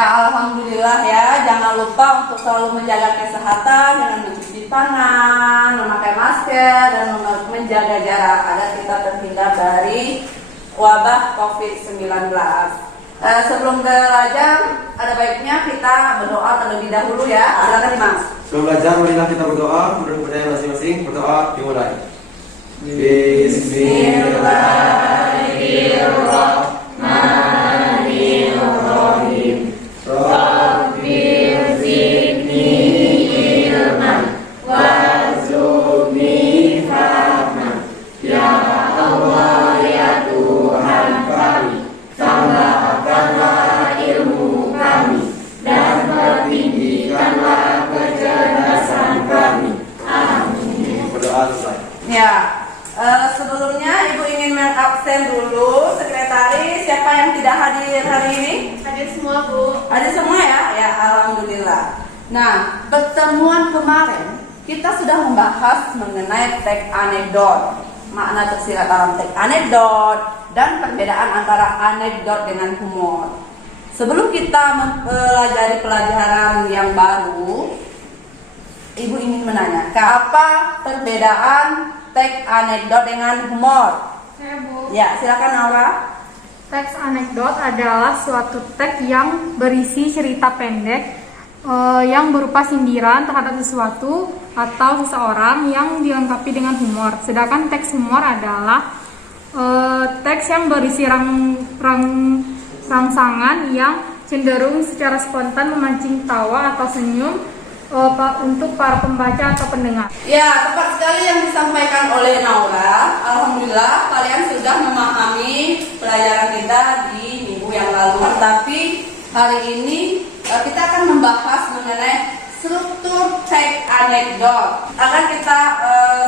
Alhamdulillah ya, jangan lupa untuk selalu menjaga kesehatan dengan mencuci tangan, memakai masker, dan menjaga jarak agar kita terhindar dari wabah COVID-19. Sebelum belajar, ada baiknya kita berdoa terlebih dahulu ya. Silakan Mas. Sebelum belajar, marilah kita berdoa. Menurut kepercayaan masing-masing, berdoa dimulai. Bismillahirrahmanirrahim. Rabbir zidni ilman warzuqni fahman. Ya Allah ya Tuhan kami, tambahkanlah ilmu kami dan pertinggikanlah kecerdasan kami. Amin. Berdoa selesai. Ya, sebelumnya Ibu ingin mengabsen dulu sekretaris. Siapa yang tidak hadir hari ini? Hadir semua, Bu. Hadir semua ya? Ya, alhamdulillah. Nah, pertemuan kemarin kita sudah membahas mengenai teks anekdot, makna tersirat dalam teks anekdot, dan perbedaan antara anekdot dengan humor. Sebelum kita mempelajari pelajaran yang baru, Ibu ingin menanyakan apa perbedaan teks anekdot dengan humor? Saya, Bu. Ya, silakan Aura. Teks anekdot adalah suatu teks yang berisi cerita pendek yang berupa sindiran terhadap sesuatu atau seseorang yang dilengkapi dengan humor. Sedangkan teks humor adalah teks yang berisi rangsangan yang cenderung secara spontan memancing tawa atau senyum untuk para pembaca atau pendengar. Ya, tepat sekali yang disampaikan oleh Naura. Alhamdulillah kalian sudah memahami pelajaran kita di minggu yang lalu. Tapi hari ini kita akan membahas mengenai struktur teks anekdot. Agar kita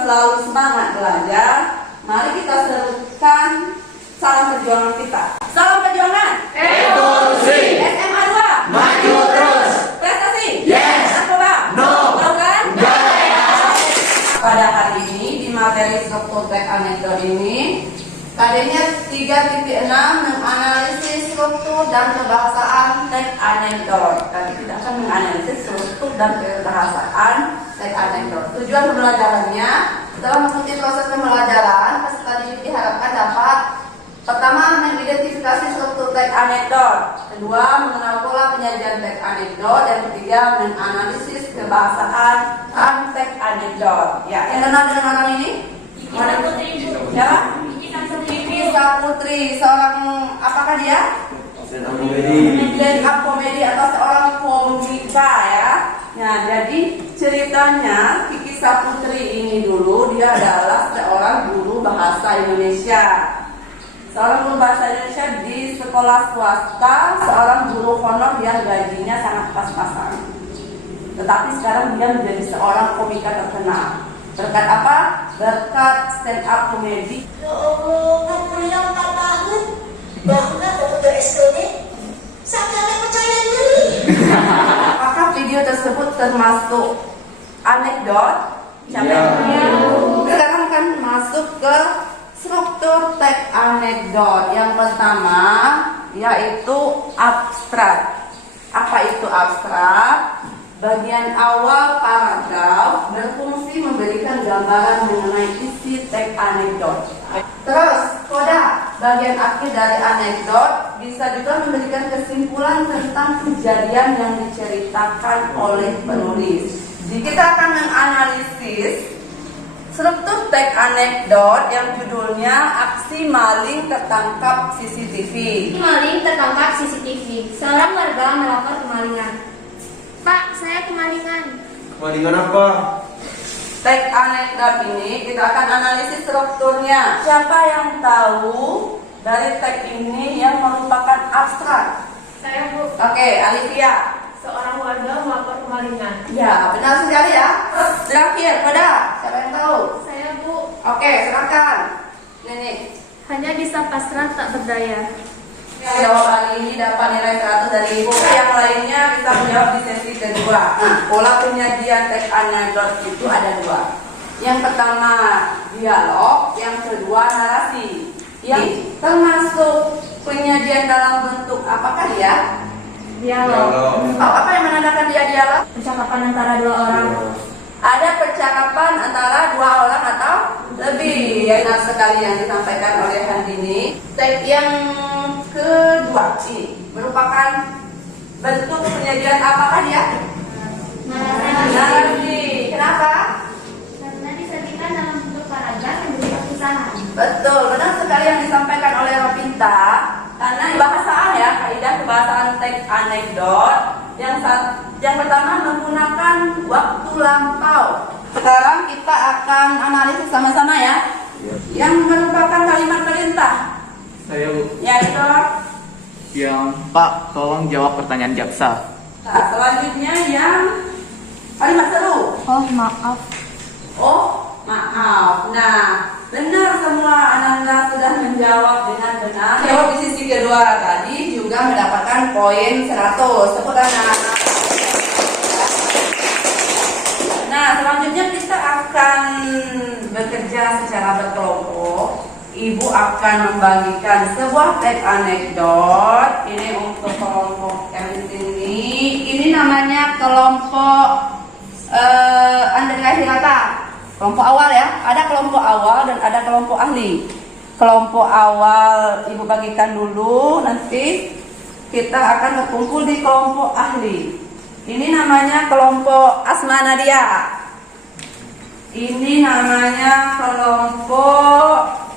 selalu semangat belajar, mari kita serukan salam perjuangan kita. Salam perjuangan. Evolusi. SMA 2. Maju terus. Prestasi. Yes. Narkoba. No. Bukan? Yes. Pada hari ini di materi struktur teks anekdot ini, KD-nya 3.6 menganalisis struktur dan kebahasaan teks anekdot. Tadi kita akan menganalisis struktur dan kebahasaan teks anekdot. Tujuan pembelajarannya setelah mengikuti proses pembelajaran, peserta didik diharapkan dapat pertama mengidentifikasi struktur teks anekdot, kedua mengenal pola penyajian teks anekdot, dan ketiga menganalisis kebahasaan teks anekdot. Ya, yang kenal dengan orang ini? Siapa? Kiki Saputri, seorang apakah dia? Stand up komedi atau seorang komika ya. Nah, jadi ceritanya Kiki Saputri ini dulu dia adalah seorang guru bahasa Indonesia. Seorang guru bahasa Indonesia di sekolah swasta, seorang guru honor yang gajinya sangat pas-pasan. Tetapi sekarang dia menjadi seorang komika terkenal. Berkat apa? Berkat stand up komedi. Ya Allah, kan kuliah 4 tahun. Bahkan untuk SKD, sampai percaya diri. Apakah video tersebut termasuk anekdot? Iya. Sekarang akan masuk ke struktur teks anekdot. Yang pertama yaitu abstrak. Apa itu abstrak? Bagian awal paragraf berfungsi memberikan gambaran mengenai isi teks anekdot. Terus Koda, bagian akhir dari anekdot, bisa juga memberikan kesimpulan tentang kejadian yang diceritakan oleh penulis. Jadi kita akan menganalisis struktur teks anekdot yang judulnya Aksi Maling Tertangkap CCTV. Maling tertangkap CCTV. Seorang warga melapor kemalingan. Pak, saya kemalingan. Kemalingan apa? Teks anekdot ini kita akan analisis strukturnya. Siapa yang tahu dari teks ini yang merupakan abstrak? Saya Bu. Oke, Alivia. Seorang warga melapor kemalingan. Ya, benar sekali ya. Terakhir, pada siapa yang tahu? Saya Bu. Oke, silakan. Nenek. Hanya bisa pasrah tak berdaya. Jawaban ini dapat nilai 100 dari Ibu. Yang lainnya bisa menjawab di sesi kedua. Nah, pola penyajian teks anekdot itu ada dua. Yang pertama dialog, yang kedua narasi. Yang termasuk penyajian dalam bentuk apakah dia? Dialog. Apa yang menandakan dia dialog? Percakapan antara dua orang. Ada percakapan antara dua orang atau lebih. Enak sekali yang disampaikan oleh Handini. Teks yang kedua ini merupakan bentuk penyajian apakah dia? Narasi. Kenapa? Karena disajikan dalam bentuk paragraf yang berupa kisahan. Betul, benar sekali yang disampaikan oleh Robinta. Karena bahasaan ya, kaidah kebahasaan teks anekdot yang pertama menggunakan waktu lampau. Sekarang kita akan analisis sama-sama ya. Yang merupakan kalimat perintah. Saya Bu. Yaitu Yang Pak, tolong jawab pertanyaan jaksa. nah, selanjutnya yang kalimat seru. Oh, maaf. Oh, maaf. Nah, benar semua Ananda sudah menjawab dengan benar. Jawab di sisi kedua tadi juga mendapatkan poin 100. Tepuk tangan. Nah, selanjutnya kita akan bekerja secara berkelompok. Ibu akan membagikan sebuah teks anekdot. Ini untuk kelompok yang di sini. Ini namanya kelompok Andrea Hirata. Kelompok awal ya. Ada kelompok awal dan ada kelompok ahli. Kelompok awal ibu bagikan dulu. Nanti kita akan berkumpul di kelompok ahli. Ini namanya kelompok Asma Nadia. Ini namanya kelompok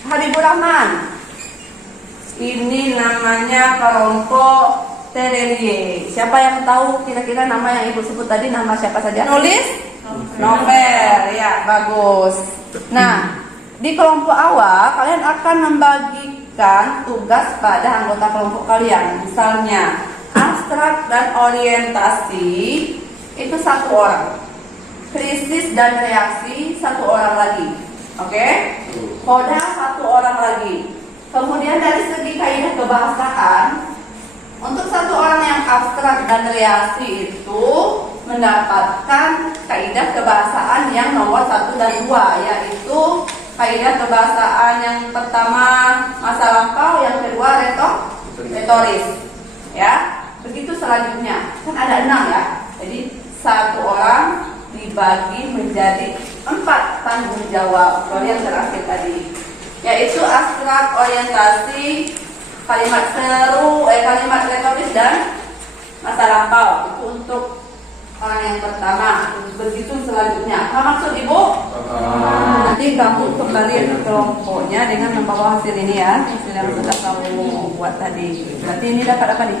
Habibur Rahman. Ini namanya kelompok Terelie. Siapa yang tahu kira-kira nama yang ibu sebut tadi nama siapa saja? Nulis? Novel. Ya, bagus. Nah, di kelompok awal kalian akan membagikan tugas pada anggota kelompok kalian. Misalnya abstrak dan orientasi itu 1 orang. Krisis dan reaksi 1 orang lagi. Oke? Koda 1 orang lagi. Kemudian dari segi kaidah kebahasaan, untuk 1 orang yang abstrak dan reaksi itu mendapatkan kaidah kebahasaan yang nomor 1 dan 2, yaitu kaidah kebahasaan yang pertama masa lampau, yang kedua retoris. Ya, begitu selanjutnya. Kan ada 6 ya. Jadi 1 orang dibagi menjadi 4 tanggung jawab. Soal yang terakhir tadi, yaitu abstrak, orientasi, kalimat seru, kalimat retoris dan masa lampau. Itu untuk orang yang pertama. Begitu selanjutnya. Apa maksud ibu? Nanti kamu kembali ke kelompoknya dengan membawa hasil ini ya, hasil yang sudah kamu buat tadi. Berarti ini dapat apa nih?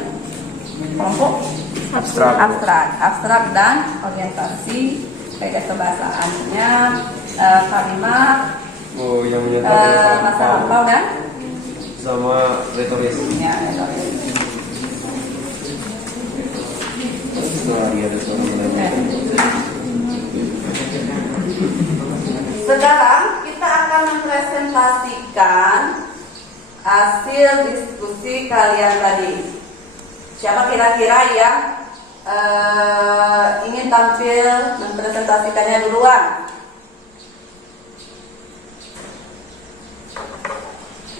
Kelompok abstrak dan orientasi, kaidah kebahasaannya, kalimat, Oh, yang menyatakan masa lampau dan sama retoris. ya, retoris. Sorry, ada suara menanya. Sekarang kita akan mempresentasikan hasil diskusi kalian tadi. Siapa kira-kira yang ingin tampil mempresentasikannya duluan?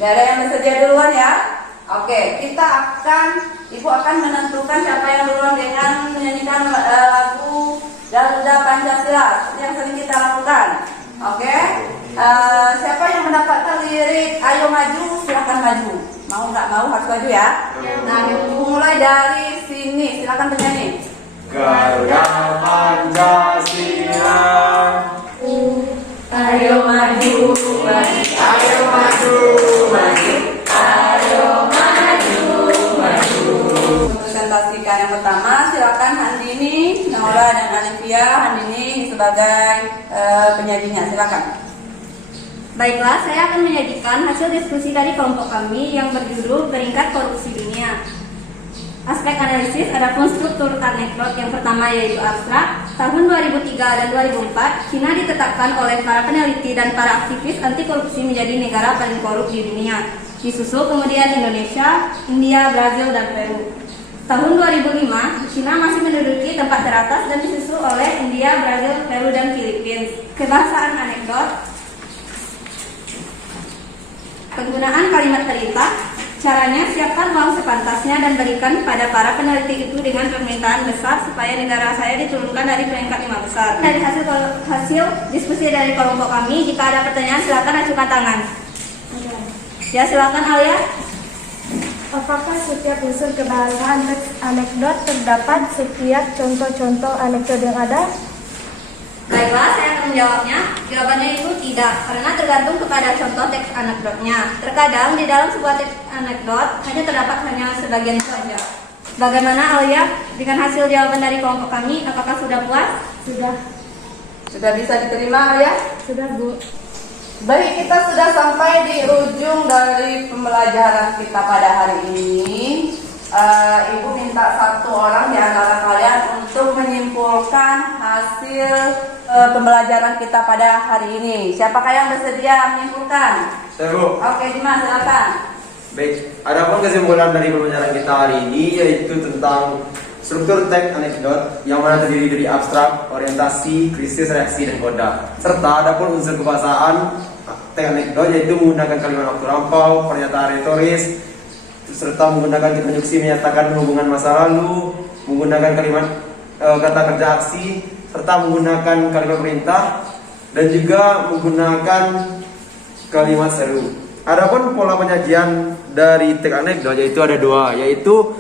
Gak ada yang bersedia duluan ya? Oke, Ibu akan menentukan siapa yang duluan dengan menyanyikan lagu Garuda Pancasila seperti yang sering kita lakukan. Oke, siapa yang mendapatkan lirik Ayo Maju, silakan maju. Mau nggak mau harus maju ya. Nah, mulai dari sini, silakan bernyanyi. Garuda Pancasila. Ayo maju, maju, ayo maju, maju, ayo maju, maju. Presentasikan yang pertama, silakan Handini, Naura dan Alivia. Handini sebagai penyajinya, silakan. Baiklah, saya akan menyajikan hasil diskusi dari kelompok kami yang berjudul Peringkat Korupsi Dunia. Aspek analisis adapun struktur anekdot yang pertama yaitu abstrak. Tahun 2003 dan 2004, Cina ditetapkan oleh para peneliti dan para aktivis anti korupsi menjadi negara paling korup di dunia. Disusul kemudian Indonesia, India, Brazil, dan Peru. Tahun 2005, Cina masih menduduki tempat teratas dan disusul oleh India, Brazil, Peru, dan Filipina. Kebahasaan anekdot. Penggunaan kalimat perintah. Caranya, siapkan uang sepantasnya dan berikan pada para peneliti itu dengan permintaan besar supaya negara saya diturunkan dari peringkat 5 besar. Dari hasil diskusi dari kelompok kami, jika ada pertanyaan silakan ajukan tangan. Ya, silakan Alia. Apakah setiap unsur kebahasaan teks anekdot terdapat setiap contoh-contoh anekdot yang ada? Baiklah, saya akan menjawabnya. Jawabannya itu tidak, karena tergantung kepada contoh teks anekdotnya. Terkadang di dalam sebuah teks anekdot hanya terdapat sebagian saja. Bagaimana Alia dengan hasil jawaban dari kelompok kami? Apakah sudah puas? Sudah bisa diterima ya? Sudah, Bu. Baik, kita sudah sampai di ujung dari pembelajaran kita pada hari ini. Ibu minta satu orang di antara kalian untuk menyimpulkan hasil pembelajaran kita pada hari ini. Siapakah yang bersedia menyimpulkan? Saya, Bu. Oke, Dimas, silakan. Baik, adapun kesimpulan dari pembelajaran kita hari ini yaitu tentang struktur teks anekdot yang mana terdiri dari abstrak, orientasi, krisis, reaksi, dan koda. Serta adapun unsur kebahasaan teks anekdot yaitu menggunakan kalimat waktu lampau, pernyataan retoris, serta menggunakan konstruksi menyatakan hubungan masa lalu, menggunakan kalimat kata kerja aksi, serta menggunakan kalimat perintah, dan juga menggunakan kalimat seru. Adapun pola penyajian dari teks anekdot yaitu ada dua, yaitu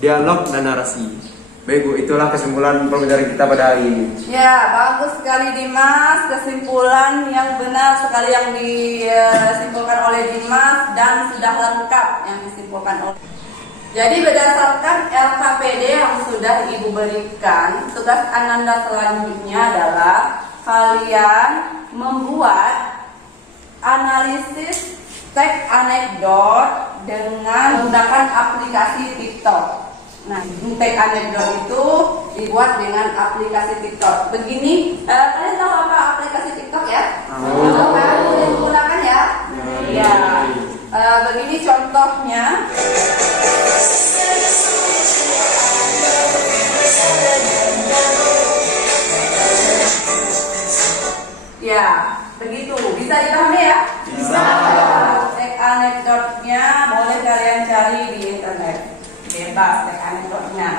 dialog dan narasi. Baik, Bu, itulah kesimpulan pembelajaran kita pada hari ini. Ya, bagus sekali Dimas. Kesimpulan yang benar sekali yang disimpulkan oleh Dimas dan sudah lengkap yang disimpulkan oleh. Jadi berdasarkan LKPD yang sudah Ibu berikan, tugas Ananda selanjutnya adalah kalian membuat analisis teks anekdot dengan menggunakan aplikasi TikTok. Nah, teks anekdot itu dibuat dengan aplikasi TikTok. Begini, kalian tahu apa aplikasi TikTok ya? Tahu kan? Sudah digunakan ya? Iya. Begini contohnya. Ya, begitu. Bisa dipahami ya? Bisa. Teks anekdotnya boleh kalian cari di internet. Bebas teks anekdotnya.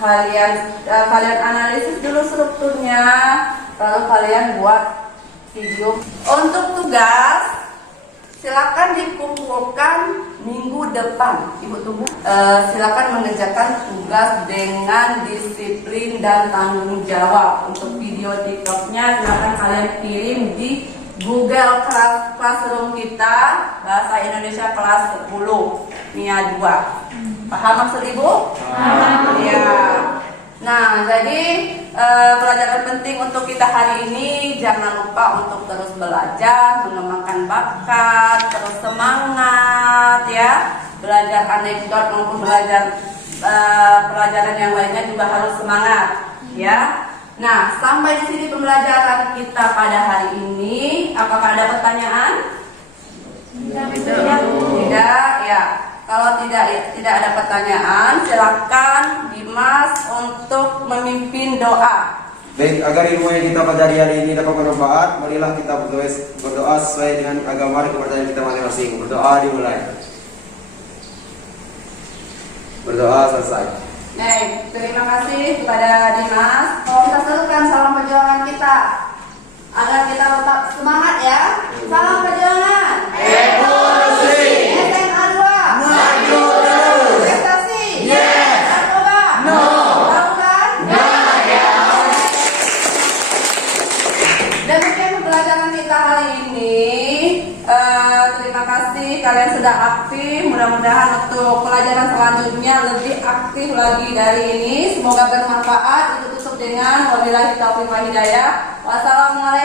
Kalian analisis dulu strukturnya, lalu kalian buat video. Untuk tugas, silakan dikumpulkan minggu depan. Ibu tunggu. Silakan mengerjakan tugas dengan disiplin dan tanggung jawab. Untuk video TikToknya silakan kalian kirim di Google Classroom kita, Bahasa Indonesia kelas 10, Mia 2. Paham maksud Ibu? Paham. Ya. Nah, jadi pelajaran penting untuk kita hari ini, jangan lupa untuk terus belajar, mengembangkan bakat, terus semangat ya. Belajar anekdot maupun belajar pelajaran yang lainnya juga harus semangat ya. Nah, sampai di sini pembelajaran kita pada hari ini. Apakah ada pertanyaan? Tidak, ya. Kalau tidak ada pertanyaan, silakan Dimas untuk memimpin doa. Baik, agar ilmu yang kita pelajari hari ini dapat bermanfaat, marilah kita berdoa sesuai dengan agama dan kepercayaan kita masing-masing. Berdoa dimulai. Berdoa selesai. Baik, terima kasih kepada Dimas. Kita serukan salam perjuangan kita agar kita tetap semangat ya. Salam perjuangan. kasih kalian sudah aktif. Mudah-mudahan untuk pelajaran selanjutnya lebih aktif lagi dari ini. Semoga bermanfaat. Itu tutup dengan wabillahi taufiq wal hidayah. Wassalamualaikum